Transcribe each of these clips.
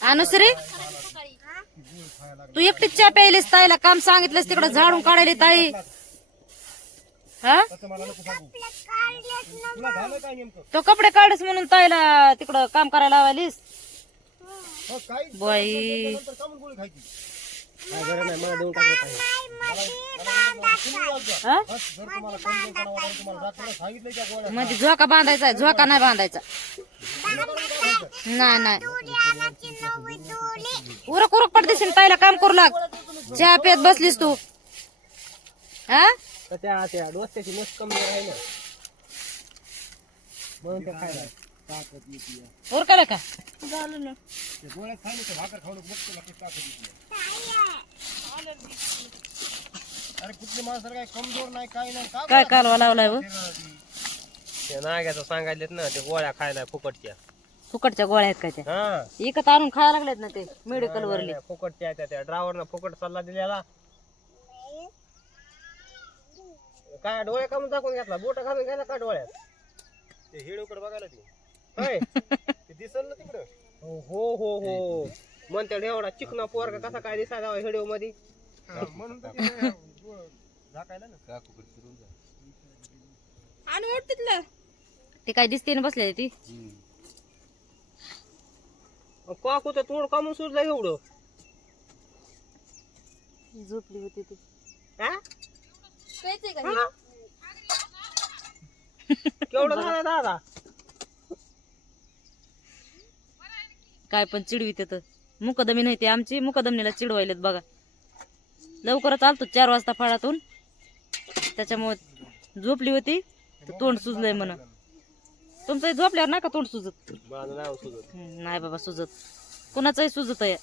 अनुश्री तू एकटीच चहा प्यायलीस ताईला काम सांगितलंस तिकडं झाडून काढायली ताई हा तो कपडे काढस म्हणून ताईला तिकडं काम करायला लावायलीस बाई म्हणजे झोका बांधायचा झोका नाही बांधायचा नाही नाही उरक उरक पडतेस ताईला काम करू लाग चहा पेत बसलीस तू हा त्या डोसक्याची मस्त कमी राहिलं म्हणून ते खायला उरकायला का झालं ना गोळ्या खायला तर भाकर खाऊन मस्त लागते ताकद येते अरे कुठली माणसं काय कमजोर नाही काय नाही का काय कालवा लावलाय व ते नाग्याचं सांगायलेत ना ते गोळ्या खायला फुकटच्या फुकटच्या गोळ्या आहेत काय त्या हा इकत आणून खायला लागलेत ना ते मेडिकल वरले फुकटच्या त्या ड्रायव्हरनं फुकट सल्ला दिलेला काय डोळे काढून दाखवून घेतला बोट घालून घ्यायला का डोळ्यात ते हिडोकडे बघायला ती होय ते दिसल ना तिकडं हो हो हो म्हणते एवढा चिकना पोरगा कसा काय दिसायला हिडिओ मध्ये म्हणून झाकायला ना आणि ओढ तिथलं ते काय दिसते ना बसले ती काकू तर तोंड कामून सुरलं एवढं झोपली होती ती हा कळते का हा? केवढं झालं दादा काय पण चिडवी तर मुकदमी नाही ती आमची मुकदमनीला चिडवायलेत बघा लवकरच आलतो 4 वाजता फळातून त्याच्यामुळे झोपली होती तर तोंड सुजलंय म्हणा तुमचं झोपल्यावर नाही का तोंड सुजत माझं नाव सुजत नाही बाबा सुजत कुणाचंही सुजत आहे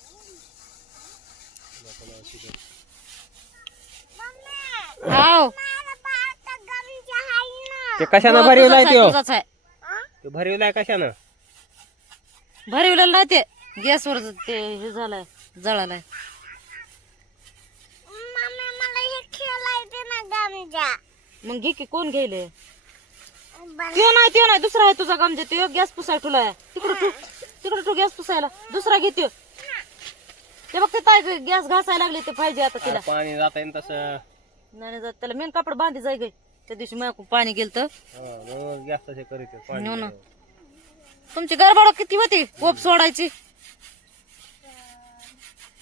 हाव ते कशानं भरवलाय तुझाच आहे ते भरवलाय कशानं भरविलेलं नाही ते गॅसवर ते हे झालंय जळालाय मग घे की कोण घेले त्यो नाही दुसरा आहे तुझा गमजे तो गॅस पुसाय ठुलाय तिकडे तू गॅस पुसायला दुसरा घे त्यो ते बघ ते ताई गॅस घासायला लागले ते पाहिजे आता तिला पाणी जाता येईल तसं नाही जात त्याला मेन कापड बांधी जाय गे त्या दिवशी माझ्या पाणी गेलं गॅस तसे करीत हो ना तुमची गडबड किती होती कोप सोडायची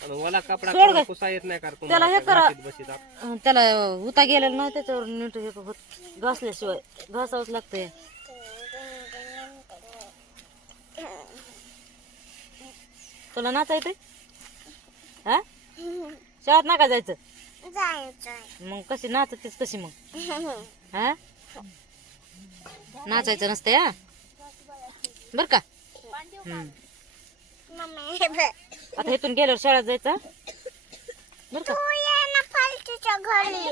मला कपडा सोड गं. पुसा येत नाही कारण त्याला हे करा बशीत त्याला उता गेलेला नाही त्याच्यावर नीट हे होत घासल्याशिवाय घासावंच लागतंय तुला नाचा येते हा शाळेत नका जायचं मग कशी नाचतीस कशी मग हा नाचायचं नसतंय हा बर का आता इथून गेल्यावर शाळेत जायचं बर का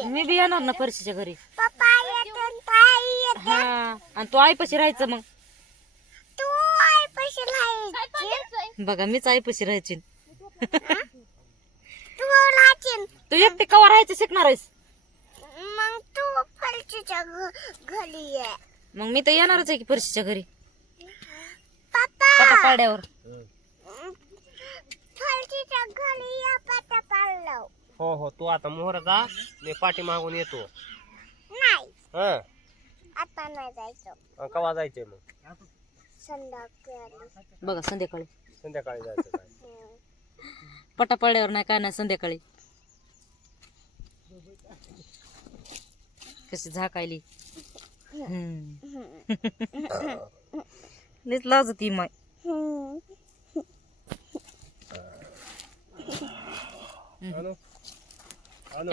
मी बी येणार ना फरशीच्या घरी हा आणि तू आईपाशी राहायचं मग बघा मीच आईपाशी राहायची तू एकटी कवा राहायचं शिकणार आहेस मग तू फरशीच्या घरी ये मग मी तर येणारच आहे की फरशीच्या घरी पप्पा पाड्यावर फरशीच्या घरी या पाटा पाडलं हो हो तू आता मोहर जा मी पाठी मागून येतो नाही हा आता नाही जायचं कवा जायचंय मग संध्याकाळी बघा संध्याकाळी संध्याकाळी जायचं काय पटा पाड्यावर नाही काय नाही संध्याकाळी कशी झाकायली नीच लाजती माय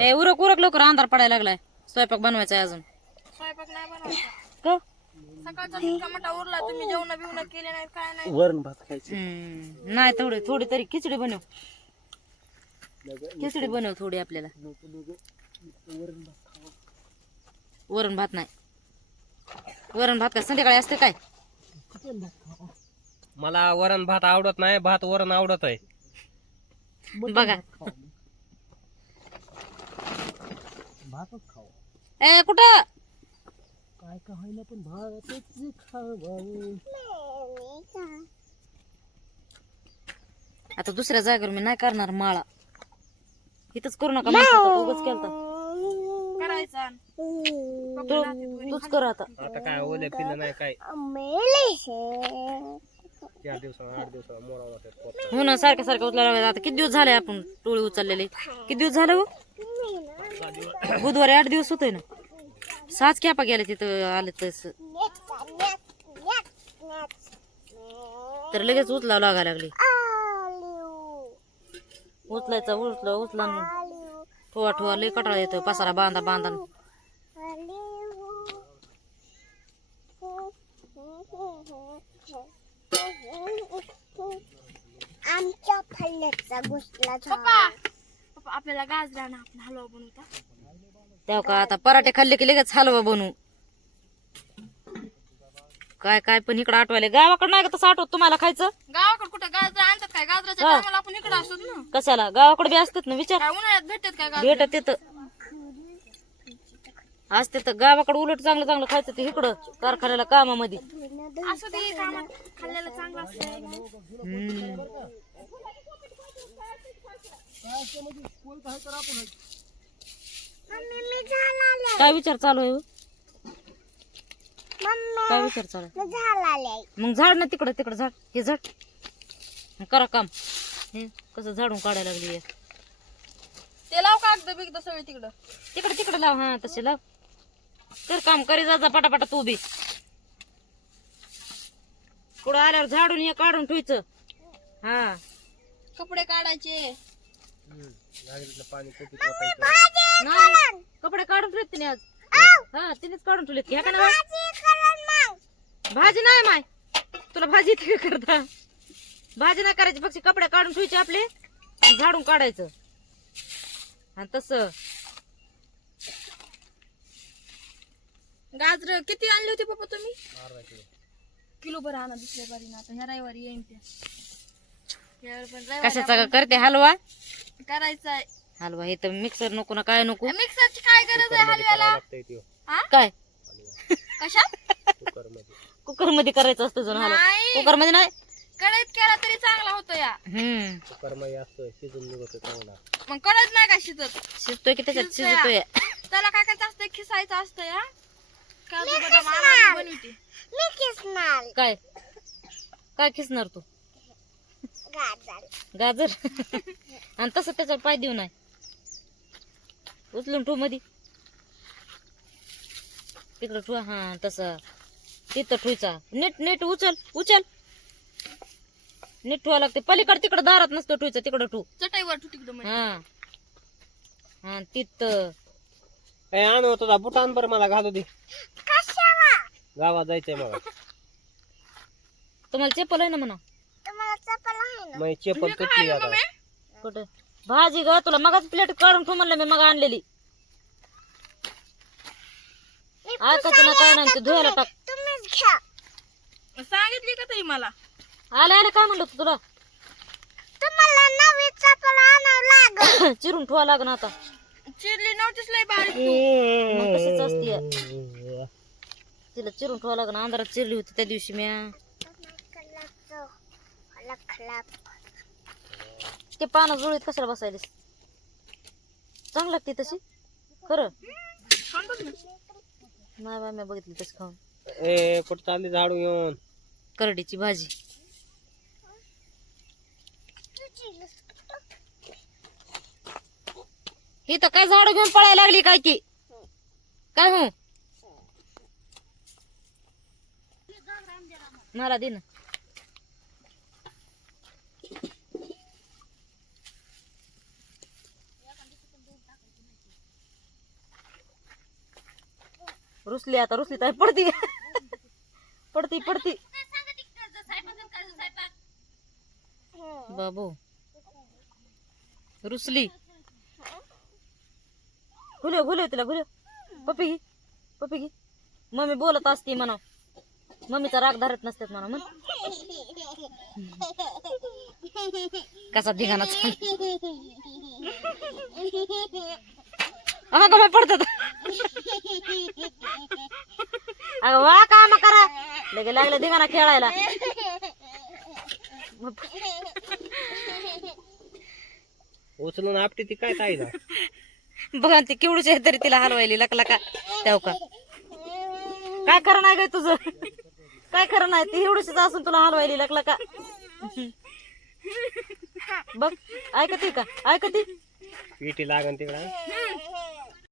ए उरक उरक लवकर अंधार पडायला लागलाय स्वयंपाक बनवायचा आहे अजून स्वयंपाक नाही बनवायचा का सकाळचा टमाटा उरला तुम्ही जेवण बिवणं केले नाही काय नाही वरण भात खायचं नाही थोडी तरी खिचडी बनव थोडी आपल्याला वरण भात नाही वरण भात काय संध्याकाळी असते काय मला वरण भात आवडत नाही भात वरण आवडत आहे बघा भातच खाऊ ए कुठं काय का होईना पण भातच खाऊ आता दुसऱ्या जागेवर मी नाही करणार माळा. इथंच करू नका म्हणतात, उगाच केलता. करायचा तूच कर आता. आता काय ओले पिलं नाही काय 4 दिवसाला 8 दिवसाला मोरा वाटत. हो ना, सारख्या सारखं उचलायला लागलं. आता किती दिवस झाले आपण टोळी उचललेली? किती दिवस झाले हो? बुधवारी 8 दिवस होते ना. 6 कॅपा गेले तिथं आले तस तर लगेच उचलावं लागायला लागली. उचलायचा उचला ठोवा ठोवा लय कटाळा येतो. पसारा बांधा बांधा. आमच्या फल्ल्याचा घुसला पप्पा पप्पा आपल्याला गाजरा ना आपण हलवा बनवता. तेव्हा का आता पराठे खाल्ले की लगेच हलवा बनवू. काय काय पण इकडं आठवायला. गावाकडं नाही का तसं आठवत तुम्हाला खायचं? गावाकडे कुठं गाजरा आणतात काय? गाजराच्या हा. टायमाला आपण इकडे असतो ना. कशाला? गावाकडे बी असतात ना. विचार. काय उन्हाळ्यात भेटतात काय गाजर? भेटत येत असते तर गावाकडे उलट चांगलं चांगलं खायचं ते इकडं कारखान्याला कामामध्ये. असं ते कामात खाल्लेलं चांगलं असतं. काय विचार चालू आहे हो? काय विचार चालू आहे? मग झाड ना तिकडं तिकडं झाड. हे झाड करा काम. हे कसं झाडून काढायला लागली. ते लाव कागद बिगद सगळे तिकडं. तिकडे तिकडे लाव. हा तसे लाव. कर काम करी जा पटापटा तू बी. पुढं आल्यावर झाडून हे काढून ठेवायचं. हा कपडे काढायचे. पाणी कोटीत नाही कपडे काढून ठेवत तिने आज. हा तिनेच काढून ठेवलेत की. ह्या का नाही भाजी नाही माय. तुला भाजी इथे करता. भाजी नाही करायची, फक्त कपडे काढून ठेवायचे आपले आणि झाडून काढायचं. आणि तसं गाजर किती आणले होते पप्पा तुम्ही? किलो भर आणा दुसऱ्या बारी ना. आता ह्या रविवारी येईन त्या. यावर पण रविवारी कशाचा करते हलवा? करायचा आहे. हलवा हे तर मिक्सर नको ना काय नको. मिक्सरची काय गरज आहे हलव्याला? हा? काय कशात? कुकर मध्ये करायचं असतं जण हलवा. नाही. कुकर मध्ये नाही. कढईत केला तरी चांगला होतो या. कुकरमध्ये असतं शिजून निघतो चांगला. मग कढईत नाही का शिजत? शिजतोय की त्याच्यात शिजतोय. त्याला काय काय असतं? खिसायचं असतं या. काजू बदाम आम्हाला बनवते. काय काय खिसणार तू? गाजर. आणि तसं त्याच्यावर पाय देऊ नाही. उचलून ठेव मधी. तिकडं ठेवा. हा तसं तिथं ठेवायचा. नीट नीट उचल उचल. नीट ठेवा लागते. पलीकडे तिकडं दारात नसतं ठेवायचं. तिकडं ठेव. चटईवर ठेव तिकडं मध्ये. हा हा तिथं. आणू तुझा बुटान बरं मला घालू दे. गावात जायचंय मला. तुम्हाला चप्पल आहे ना म्हणा. मग चप्पल तुटली आता. कुठे भाजी ग? तुला मगाच प्लेट काढून ठेव म्हणलं मी मग आणलेली. ऐकायचं ना काय नाही ते धुवायला टाक. सांगितली का तरी मला? आले आले काय म्हणलं तुला? चिरून ठेवा लागण आता. चिरली नव्हतीच लय बारीक. मग कशीच असते. तिला चिरून ठेवा लागण. अंधारात चिरली होती त्या दिवशी मी. ते पानं जुळीत कशाला बसायलीस? चांगली लागते तशी खरं. नाही बाय मी बघितली तशी खाऊन. कुठं चालली झाडू घेऊन? करडीची भाजी. ही तर काय झाडू घेऊन पळायला लागली काय की काय? हो मला दे ना. रुसली आता. रुसली तर पडती पडती पडती. बाबू रुसली. घुले घुले तिला घुले. पप्पी घे पप्पी घे. मम्मी बोलत असते म्हणा. मम्मीचा राग धरत नसतात म्हणा. म्हण कसा धिगाणा अगं पडतात. अगं वा काम करा. लगे लागले धिगाणा खेळायला. उचलून आपटी ती काय ताईला. बघा ती केवढूची आहे तरी तिला हलवायली लकला का तेव का काय खरं नाही ग तुझं काय खरं नाही ती एवढीच असून तुला हलवायली लकला का बघ ऐकते का ऐकते पिठी लागन तिकडं